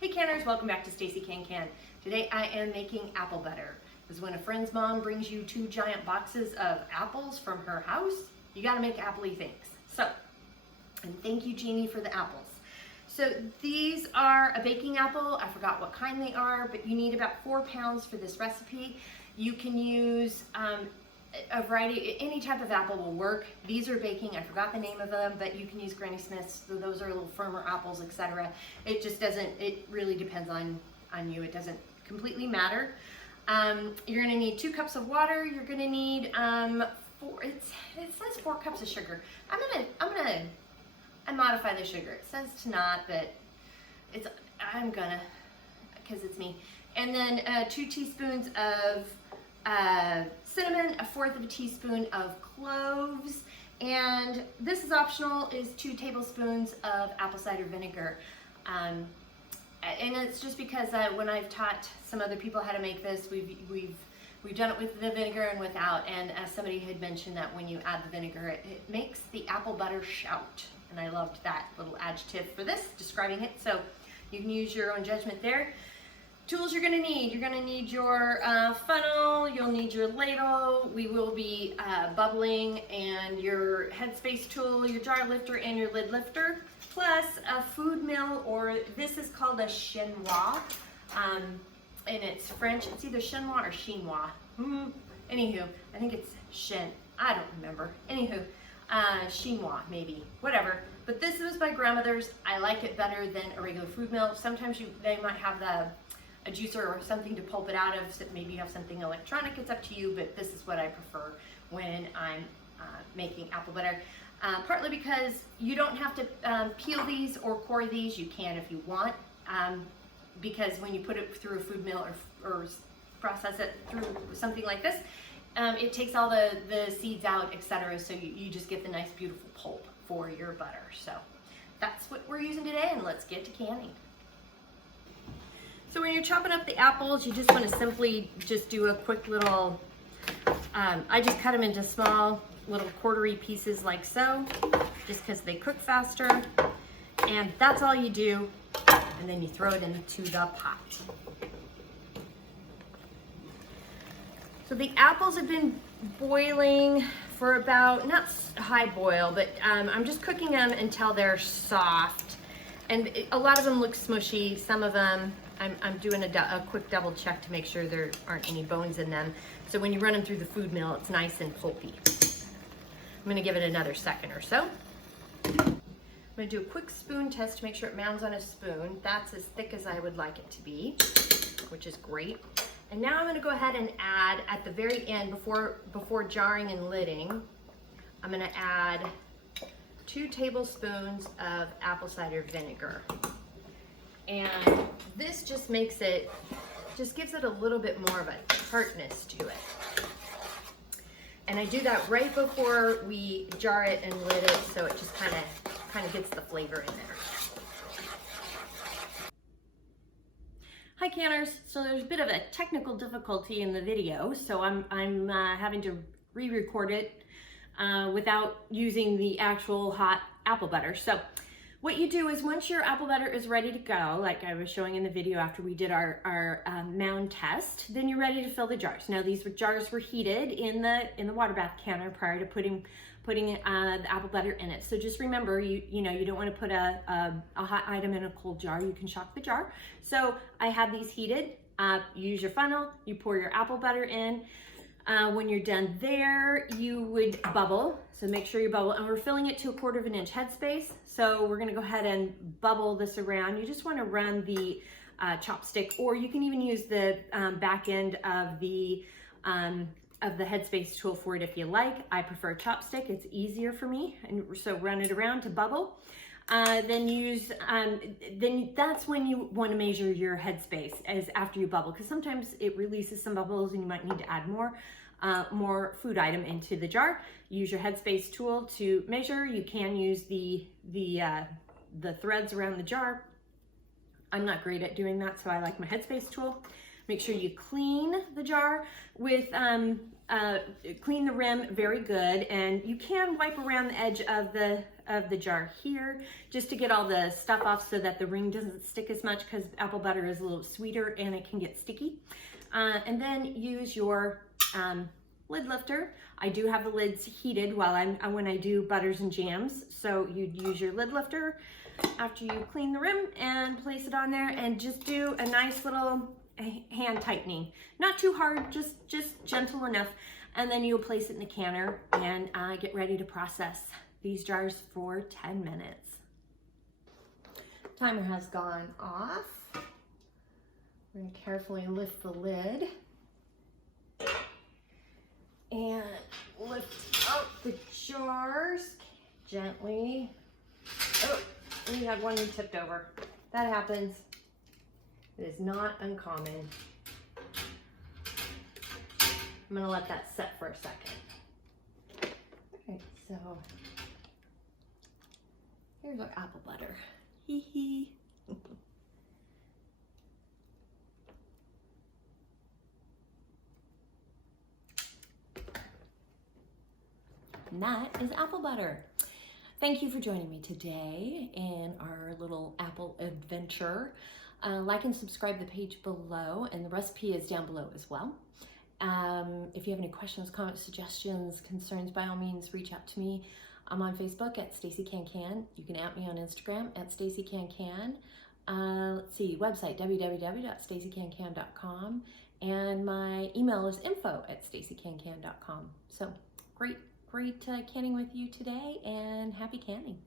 Hey canners, welcome back to Stacey Can Can. Today I am making apple butter. Because when a friend's mom brings you 2 giant boxes of apples from her house, you gotta make appley things. So, and thank you Jeannie for the apples. So these are a baking apple. I forgot what kind they are, but you need about 4 pounds for this recipe. You can use a variety, any type of apple will work. These are baking, I forgot the name of them, but you can use Granny Smith's, so those are a little firmer apples, etc. It just doesn't, it really depends on you. It doesn't completely matter. You're gonna need 2 cups of water. You're gonna need, it says 4 cups of sugar. I modify the sugar. It says to not, but I'm gonna, because it's me. And then 2 teaspoons of cinnamon, 1/4 teaspoon of cloves, and this is optional, is 2 tablespoons of apple cider vinegar. And it's just because when I've taught some other people how to make this, we've done it with the vinegar and without, and as somebody had mentioned that when you add the vinegar, it makes the apple butter shout, and I loved that little adjective for this, describing it, so you can use your own judgment there. Tools you're gonna need your funnel, you'll need your ladle, we will be bubbling, and your Headspace tool, your jar lifter, and your lid lifter, plus a food mill, or this is called a Chinois, and it's French. It's either Chinois or sheen-waa. Anywho, I think it's Shin. I don't remember. Anywho, sheen-waa maybe, whatever. But this was my grandmother's. I like it better than a regular food mill. Sometimes they might have a juicer or something to pulp it out of, so maybe you have something electronic, it's up to you, but this is what I prefer when I'm making apple butter. Partly because you don't have to peel these or core these. You can if you want, because when you put it through a food mill or process it through something like this, it takes all the seeds out, etc. So you just get the nice beautiful pulp for your butter. So that's what we're using today, and let's get to canning. So when you're chopping up the apples, you just want to simply just do a quick little, I just cut them into small little quarter-y pieces like so, just because they cook faster. And that's all you do, and then you throw it into the pot. So the apples have been boiling for about, not high boil, but I'm just cooking them until they're soft. And a lot of them look smushy, some of them, I'm doing a quick double check to make sure there aren't any bones in them. So when you run them through the food mill, it's nice and pulpy. I'm gonna give it another second or so. I'm gonna do a quick spoon test to make sure it mounds on a spoon. That's as thick as I would like it to be, which is great. And now I'm gonna go ahead and add, at the very end, before jarring and lidding, I'm gonna add 2 tablespoons of apple cider vinegar. And this just makes it, just gives it a little bit more of a tartness to it. And I do that right before we jar it and lid it, so it just kind of gets the flavor in there. Hi canners, so there's a bit of a technical difficulty in the video, so I'm having to re-record it without using the actual hot apple butter. So what you do is, once your apple butter is ready to go, like I was showing in the video after we did our mound test, then you're ready to fill the jars. Now these jars were heated in the water bath canner prior to putting the apple butter in it. So just remember, you know, you don't want to put a hot item in a cold jar. You can shock the jar. So I had these heated. You use your funnel, you pour your apple butter in. When you're done there, you would bubble. So make sure you bubble, and we're filling it to a 1/4 inch headspace. So we're gonna go ahead and bubble this around. You just wanna run the chopstick, or you can even use the back end of the Headspace tool for it if you like. I prefer chopstick, it's easier for me. And so run it around to bubble. Then that's when you want to measure your headspace, as after you bubble, because sometimes it releases some bubbles and you might need to add more food item into the jar. Use your Headspace tool to measure. You can use the threads around the jar. I'm not great at doing that, so I like my Headspace tool. Make sure you clean the jar with, clean the rim very good, and you can wipe around the edge of the jar here just to get all the stuff off so that the ring doesn't stick as much, because apple butter is a little sweeter and it can get sticky. And then use your lid lifter. I do have the lids heated when I do butters and jams, so you'd use your lid lifter after you clean the rim and place it on there, and just do a nice little hand tightening. Not too hard, just gentle enough, and then you'll place it in the canner and get ready to process these jars for 10 minutes. Timer has gone off. We're going to carefully lift the lid and lift out the jars gently. Oh, we had one we tipped over. That happens. It is not uncommon. I'm gonna let that set for a second. Okay, so here's our apple butter. Hee hee. And that is apple butter. Thank you for joining me today in our little apple adventure. Like and subscribe the page below, and the recipe is down below as well. If you have any questions, comments, suggestions, concerns, by all means, reach out to me. I'm on Facebook at Stacey CAN CAN. You can at me on Instagram at Stacey CAN CAN. Let's see, website www.staceycancan.com, and my email is info@staceycancan.com. So great canning with you today, and happy canning.